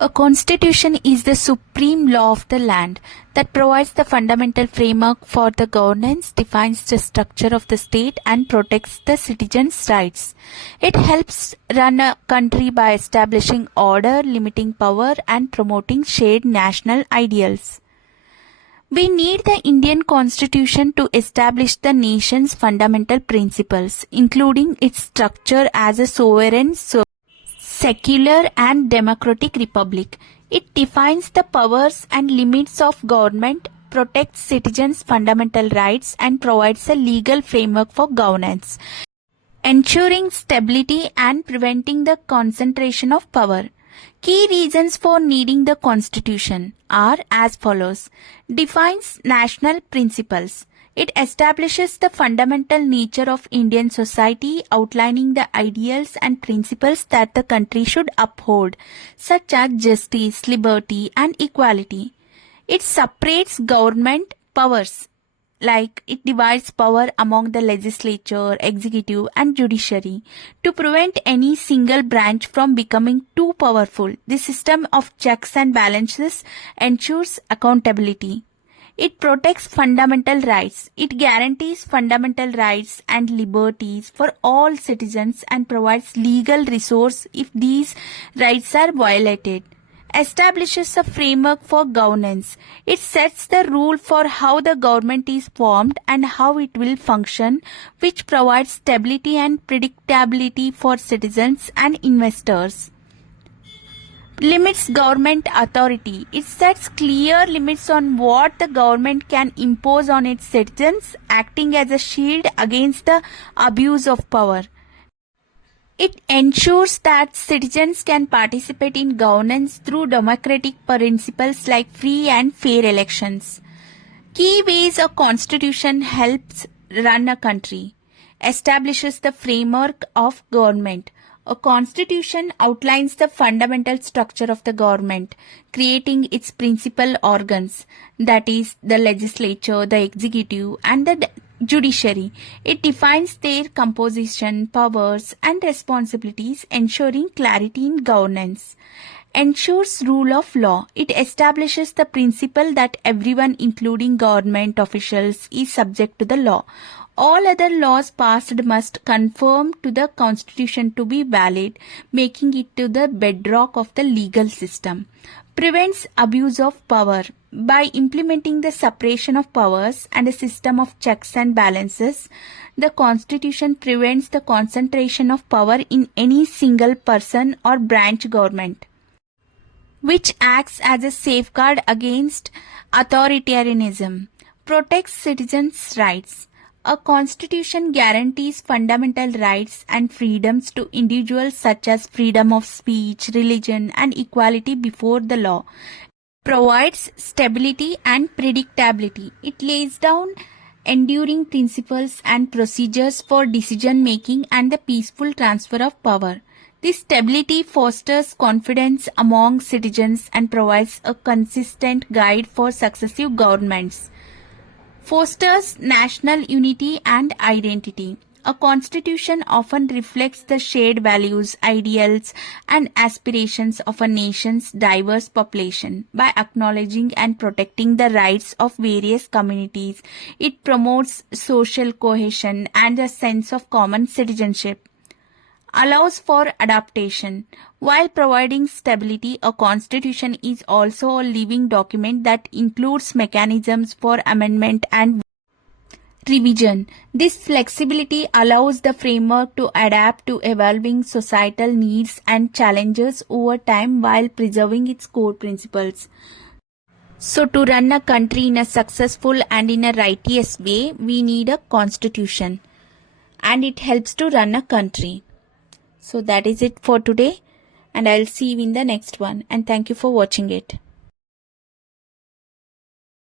A constitution is the supreme law of the land that provides the fundamental framework for the governance, defines the structure of the state, and protects the citizens' rights. It helps run a country by establishing order, limiting power, and promoting shared national ideals. We need the Indian Constitution to establish the nation's fundamental principles, including its structure as a sovereign, secular and democratic republic. It defines the powers and limits of government, protects citizens' fundamental rights, and provides a legal framework for governance, ensuring stability and preventing the concentration of power. Key reasons for needing the Constitution are as follows. Defines national principles. It establishes the fundamental nature of Indian society, outlining the ideals and principles that the country should uphold, such as justice, liberty, and equality. It separates government powers, like it divides power among the legislature, executive, and judiciary to prevent any single branch from becoming too powerful. The system of checks and balances ensures accountability. It protects fundamental rights. It guarantees fundamental rights and liberties for all citizens and provides legal recourse if these rights are violated. Establishes a framework for governance. It sets the rule for how the government is formed and how it will function, which provides stability and predictability for citizens and investors. Limits government authority. It sets clear limits on what the government can impose on its citizens, acting as a shield against the abuse of power. It ensures that citizens can participate in governance through democratic principles like free and fair elections. Key ways a constitution helps run a country. Establishes the framework of government. A constitution outlines the fundamental structure of the government, creating its principal organs, that is, the legislature, the executive, and the judiciary. It defines their composition, powers, and responsibilities, ensuring clarity in governance. Ensures rule of law. It establishes the principle that everyone, including government officials, is subject to the law. All other laws passed must conform to the Constitution to be valid, making it to the bedrock of the legal system. Prevents abuse of power. By implementing the separation of powers and a system of checks and balances, the Constitution prevents the concentration of power in any single person or branch government, which acts as a safeguard against authoritarianism. Protects citizens' rights. A constitution guarantees fundamental rights and freedoms to individuals such as freedom of speech, religion, and equality before the law. Provides stability and predictability. It lays down enduring principles and procedures for decision making and the peaceful transfer of power. This stability fosters confidence among citizens and provides a consistent guide for successive governments. Fosters national unity and identity. A constitution often reflects the shared values, ideals, and aspirations of a nation's diverse population. By acknowledging and protecting the rights of various communities, it promotes social cohesion and a sense of common citizenship. Allows for adaptation. While providing stability, a constitution is also a living document that includes mechanisms for amendment and revision. This flexibility allows the framework to adapt to evolving societal needs and challenges over time while preserving its core principles. So, to run a country in a successful and in a righteous way, we need a constitution, and it helps to run a country. So that is it for today, and I'll see you in the next one, and thank you for watching it.